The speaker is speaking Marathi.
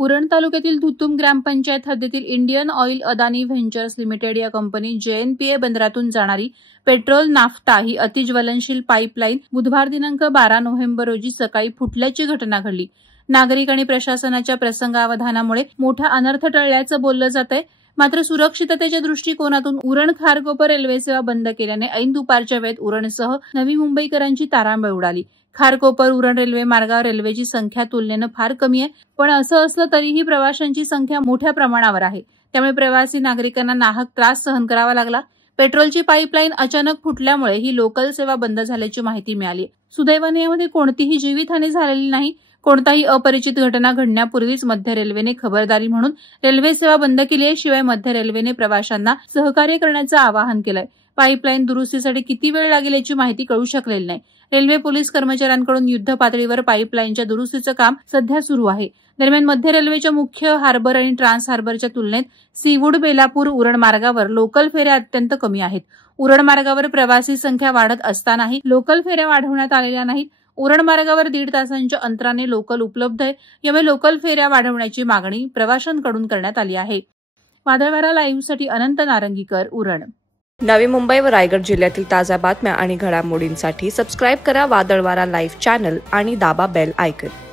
उरण तालुक्यातील धुतुम ग्रामपंचायत हद्दीतील Indian oil Adani ventures limited या कंपनी JNPA बंदरातून जाणारी पेट्रोल नाफ्ता ही अतिज्वलनशील पाईपलाईन बुधवार दिनांक 12 नोव्हेंबर रोजी सकाळी फुटल्याची घटना घडली। नागरिक आणि प्रशासनाच्या प्रसंगावधानामुळे मोठा अनर्थ टळल्याचं बोललं जातंय। मात्र सुरक्षिततेच्या दृष्टिकोनातून उरण खारकोपर रेल्वे सेवा बंद केल्याने ऐन दुपारच्या वेळेत उरणसह नवी मुंबईकरांची तारांबळ उडाली। खारकोपर उरण रेल्वे मार्गावर रेल्वेची संख्या तुलनेनं फार कमी आहे, पण असं असलं तरीही प्रवाशांची संख्या मोठ्या प्रमाणावर आहे। त्यामुळे प्रवासी नागरिकांना नाहक त्रास सहन करावा लागला। पेट्रोलची पाईपलाईन अचानक फुटल्यामुळे ही लोकल सेवा बंद झाल्याची माहिती मिळाली। सुदैवाने यामध्ये कोणतीही जीवितहानी झालेली नाही। कोणताही अपरिचित घटना घडण्यापूर्वीच मध्य रेल्वेने खबरदारी म्हणून रेल्वे सेवा बंद केली आहे। शिवाय मध्य रेल्वेने प्रवाशांना सहकार्य करण्याचं आवाहन केलंय। पाईपलाईन दुरुस्तीसाठी किती वेळ लागेल याची माहिती कळू शकलेली नाही। रेल्वे पोलीस कर्मचाऱ्यांकडून युद्ध पातळीवर पाईपलाईनच्या दुरुस्तीचं काम सध्या सुरू आहे। दरम्यान मध्य रेल्वेच्या मुख्य हार्बर आणि ट्रान्स हार्बरच्या तुलनेत सीवूड बेलापूर उरण मार्गावर लोकल फेऱ्या अत्यंत कमी आहेत। उरण मार्गावर प्रवासी संख्या वाढत असतानाही लोकल फेऱ्या वाढवण्यात आलेल्या नाहीत। उरण मार्गावर 1.5 तासांच्या अंतराने लोकल उपलब्ध आहे। यामुळे लोकल फेऱ्या वाढवण्याची मागणी प्रवाशांकडून करण्यात आली आहे। वादळवारा लाईव्हसाठी अनंत नारंगीकर, उरण। नवी मुंबई व रायगड जिल्ह्यातील ताज्या बातम्या आणि घडामोडींसाठी सबस्क्राईब करा वादळवारा लाईव्ह चॅनल आणि दाबा बेल आयकॉन।